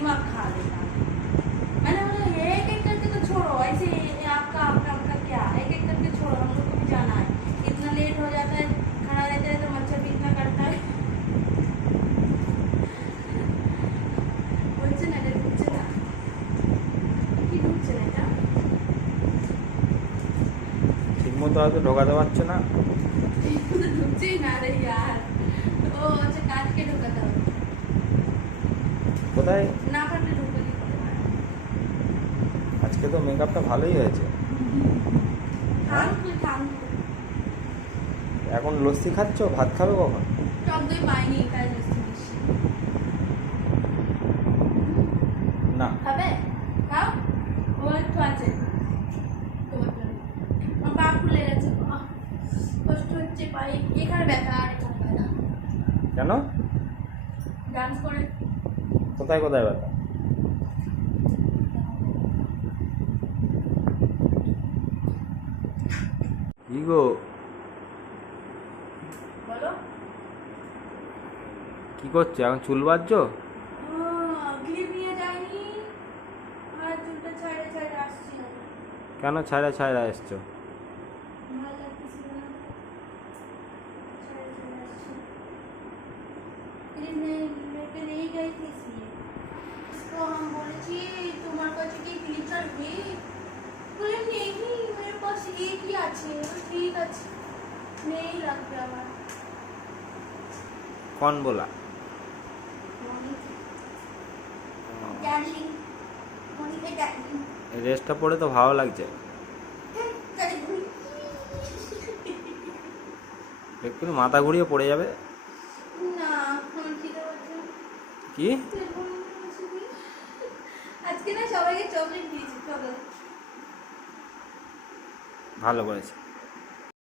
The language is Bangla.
दिमाग खा लेता। मैंने बोला एक एक करके तो छोड़ो, ऐसे आपका आपका आपका क्या, एक एक करके छोड़ो, हम लोग को भी जाना है। इतना लेट हो जाता है, खड़ा रहते हैं तो मच्छर भी इतना काटता है। বলছে না রে, ঢুকছে না, কি ঢুকছে না এটা? ঠিক মতো হয়তো ঢোকাতে পারছে না। ঢুকছেই না রে यार। ও আচ্ছা, কাটকে ঢোকাতে হবে। কোথায়? না পারলে ঢুকে কি করে? আজকে তো মেকআপটা ভালোই হয়েছে। থাম তুই, থাম। এখন লস্যি খাচ্ছ, ভাত খাবে কখন? টক দই পাইনি, তাই লস্যি দিচ্ছি। না। খাবে? খাও। ও একটু আছে তোমার জন্য। আমার পা ফুলে গেছে, কষ্ট হচ্ছে পায়ে, এখানে ব্যথা আর এখানে ব্যথা। কেন? ডান্স করে। কোথায় কোথায় ব্যথা? কি গো, বলো। কি করছো এখন? চুল বাঁধছো? ক্লিপ নিয়ে যাইনি আর চুলটা ছাইড়ে ছাইড়ে আসছি আমি। কেন ছাইড়া ছাইড়া এসছো? ভালো লাগতেছিল না, ছাইড়ে ছাইড়ে আসছি। क्लिप लेके नहीं गई थी इसलिए इसको हम बोले थी तुम्हारे पास की क्लिप चाहिए, बोले नहीं मेरे पास एक ही আছে। ঠিক আছে, नहीं লাগবে আমার। कौन बोला? Darling, Monica darling. এই ড্রেসটা পরে তো ভালো লাগছে। একটু মাথা ঘুরিয়ে পড়ে যাবে। না, আমার খিদে পাচ্ছে। কি? আজকে না সবাইকে চকলেট দিয়েছি, চকলেট। ভালো করেছে।